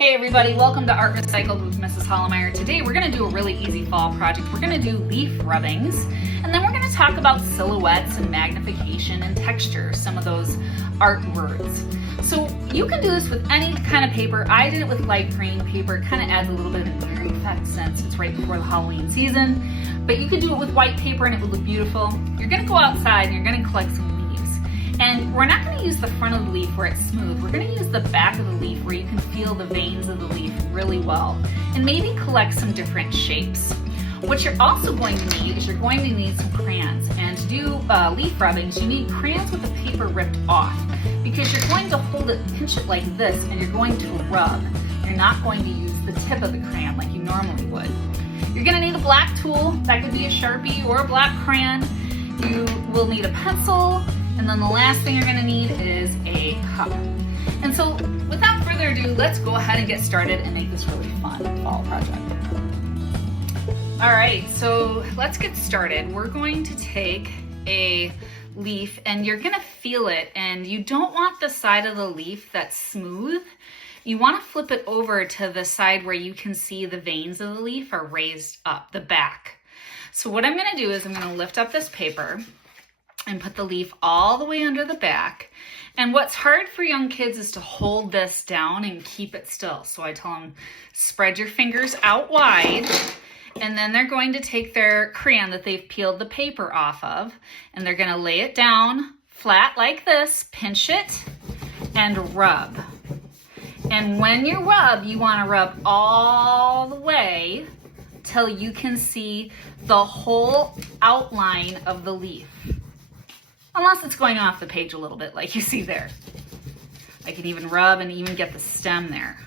Hey everybody, welcome to Art Recycled with Mrs. Hollemeyer. Today we're going to do a really easy fall project. We're going to do leaf rubbings, and then we're going to talk about silhouettes and magnification and texture, some of those art words. So you can do this with any kind of paper. I did it with light green paper. It kind of adds a little bit of an eerie effect since it's right before the Halloween season. But you could do it with white paper and it would look beautiful. You're going to go outside and you're going to collect some leaves. And we're not going to use the front of the leaf where it's smooth. We're going to use the back of the leaf where you can feel the veins of the leaf really well. And maybe collect some different shapes. What you're also going to need is you're going to need some crayons. And to do leaf rubbings, you need crayons with the paper ripped off. Because you're going to hold it, pinch it like this, and you're going to rub. You're not going to use the tip of the crayon like you normally would. You're going to need a black tool. That could be a Sharpie or a black crayon. You will need a pencil. And then the last thing you're going to need is a cup. And so without further ado, let's go ahead and get started and make this really fun fall project. All right, so let's get started. We're going to take a leaf and you're going to feel it, and you don't want the side of the leaf that's smooth. You want to flip it over to the side where you can see the veins of the leaf are raised up, the back. So what I'm going to do is I'm going to lift up this paper and put the leaf all the way under the back. And what's hard for young kids is to hold this down and keep it still. So I tell them, spread your fingers out wide, and then they're going to take their crayon that they've peeled the paper off of, and they're gonna lay it down flat like this, pinch it, and rub. And when you rub, you wanna rub all the way till you can see the whole outline of the leaf. Unless it's going off the page a little bit like you see there. I can even rub and even get the stem there.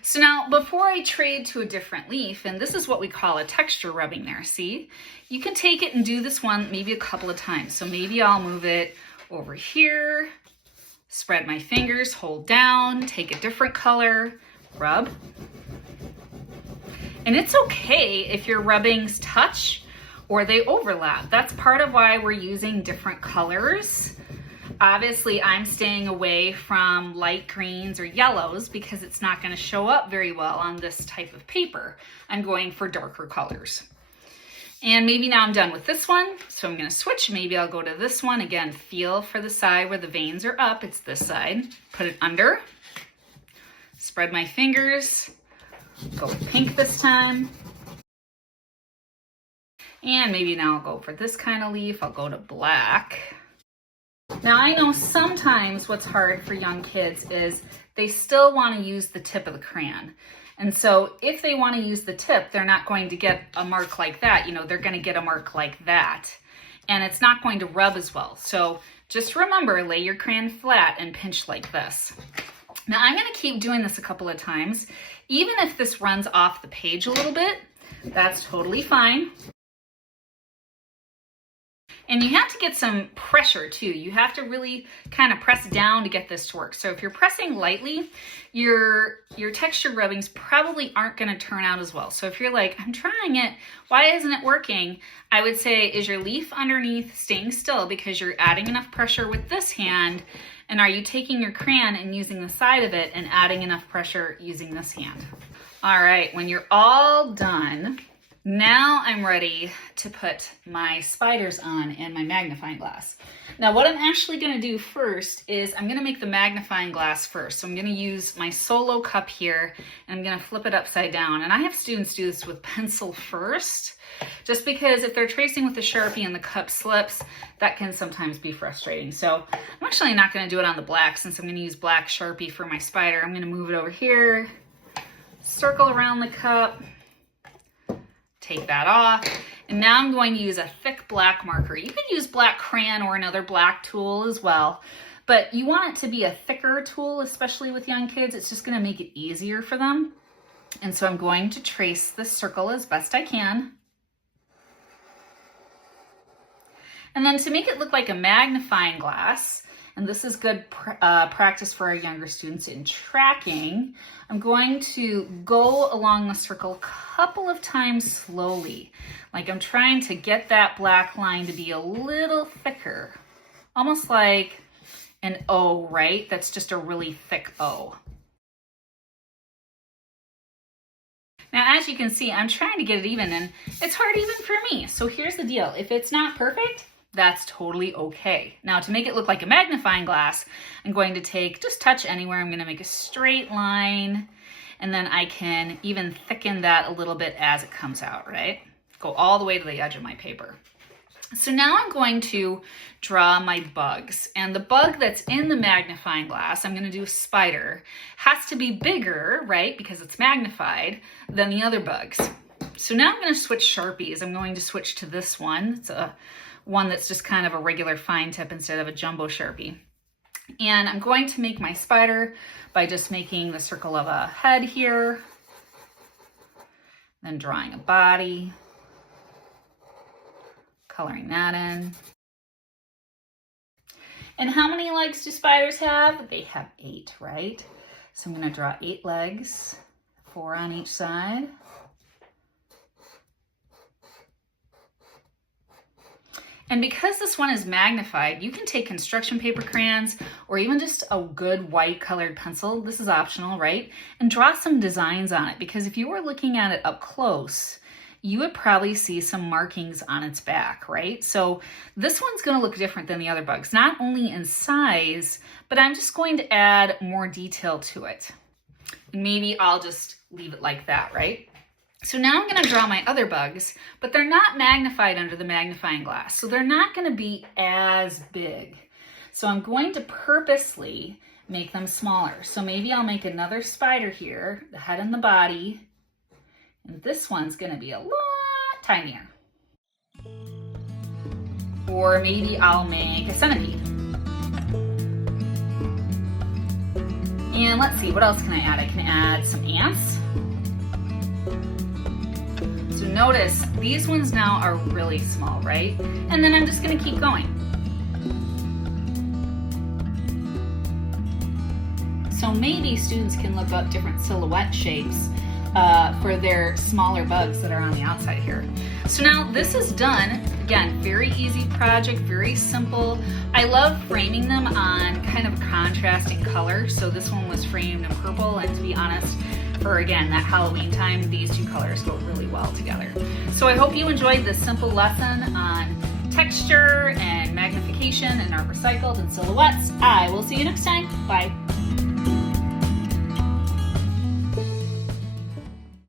So now before I trade to a different leaf, and this is what we call a texture rubbing there, see? You can take it and do this one maybe a couple of times. So maybe I'll move it over here, spread my fingers, hold down, take a different color, rub. And it's okay if your rubbings touch or they overlap. That's part of why we're using different colors. Obviously, I'm staying away from light greens or yellows because it's not going to show up very well on this type of paper. I'm going for darker colors. And maybe now I'm done with this one, so I'm going to switch. Maybe I'll go to this one. Again, feel for the side where the veins are up. It's this side. Put it under. Spread my fingers. Go with pink this time. And maybe now I'll go for this kind of leaf. I'll go to black. Now I know sometimes what's hard for young kids is they still want to use the tip of the crayon. And so if they want to use the tip, they're not going to get a mark like that. You know, they're going to get a mark like that. And it's not going to rub as well. So just remember, lay your crayon flat and pinch like this. Now I'm going to keep doing this a couple of times. Even if this runs off the page a little bit, that's totally fine. And you have to get some pressure too. You have to really kind of press down to get this to work. So if you're pressing lightly, your texture rubbings probably aren't going to turn out as well. So if you're like, I'm trying it, why isn't it working? I would say, is your leaf underneath staying still because you're adding enough pressure with this hand? And are you taking your crayon and using the side of it and adding enough pressure using this hand? All right, when you're all done, now I'm ready to put my spiders on and my magnifying glass. Now what I'm actually going to do first is I'm going to make the magnifying glass first. So I'm going to use my solo cup here and I'm going to flip it upside down. And I have students do this with pencil first, just because if they're tracing with a Sharpie and the cup slips, that can sometimes be frustrating. So I'm actually not going to do it on the black since I'm going to use black Sharpie for my spider. I'm going to move it over here, circle around the cup, take that off, and now I'm going to use a thick black marker. You could use black crayon or another black tool as well, but you want it to be a thicker tool, especially with young kids. It's just going to make it easier for them. And so I'm going to trace this circle as best I can. And then to make it look like a magnifying glass, and this is good practice for our younger students in tracking, I'm going to go along the circle a couple of times slowly. Like I'm trying to get that black line to be a little thicker, almost like an O, right? That's just a really thick O. Now, as you can see, I'm trying to get it even, and it's hard even for me. So here's the deal. If it's not perfect, that's totally okay. Now, to make it look like a magnifying glass, I'm going to take, just touch anywhere. I'm going to make a straight line, and then I can even thicken that a little bit as it comes out, right? Go all the way to the edge of my paper. So now I'm going to draw my bugs, and the bug that's in the magnifying glass, I'm going to do a spider, has to be bigger, right, because it's magnified, than the other bugs. So now I'm going to switch Sharpies. I'm going to switch to this one. It's a one that's just kind of a regular fine tip instead of a jumbo Sharpie. And I'm going to make my spider by just making the circle of a head here, then drawing a body, coloring that in. And how many legs do spiders have? They have 8, right? So I'm going to draw 8 legs, 4 on each side. And because this one is magnified, you can take construction paper crayons or even just a good white colored pencil, this is optional, right? And draw some designs on it, because if you were looking at it up close, you would probably see some markings on its back, right? So this one's gonna look different than the other bugs, not only in size, but I'm just going to add more detail to it. And maybe I'll just leave it like that, right? So now I'm going to draw my other bugs, but they're not magnified under the magnifying glass, so they're not going to be as big. So I'm going to purposely make them smaller. So maybe I'll make another spider here, the head and the body, and this one's going to be a lot tinier. Or maybe I'll make a centipede. And let's see, what else can I add? I can add some ants. So notice these ones now are really small, right? And then I'm just gonna keep going. So maybe students can look up different silhouette shapes for their smaller bugs that are on the outside here. So now this is done. Again, very easy project, very simple. I love framing them on kind of contrasting color. So this one was framed in purple, and to be honest, for again, that Halloween time, these two colors go really well together. So I hope you enjoyed this simple lesson on texture and magnification and art recycled and silhouettes. I will see you next time. Bye.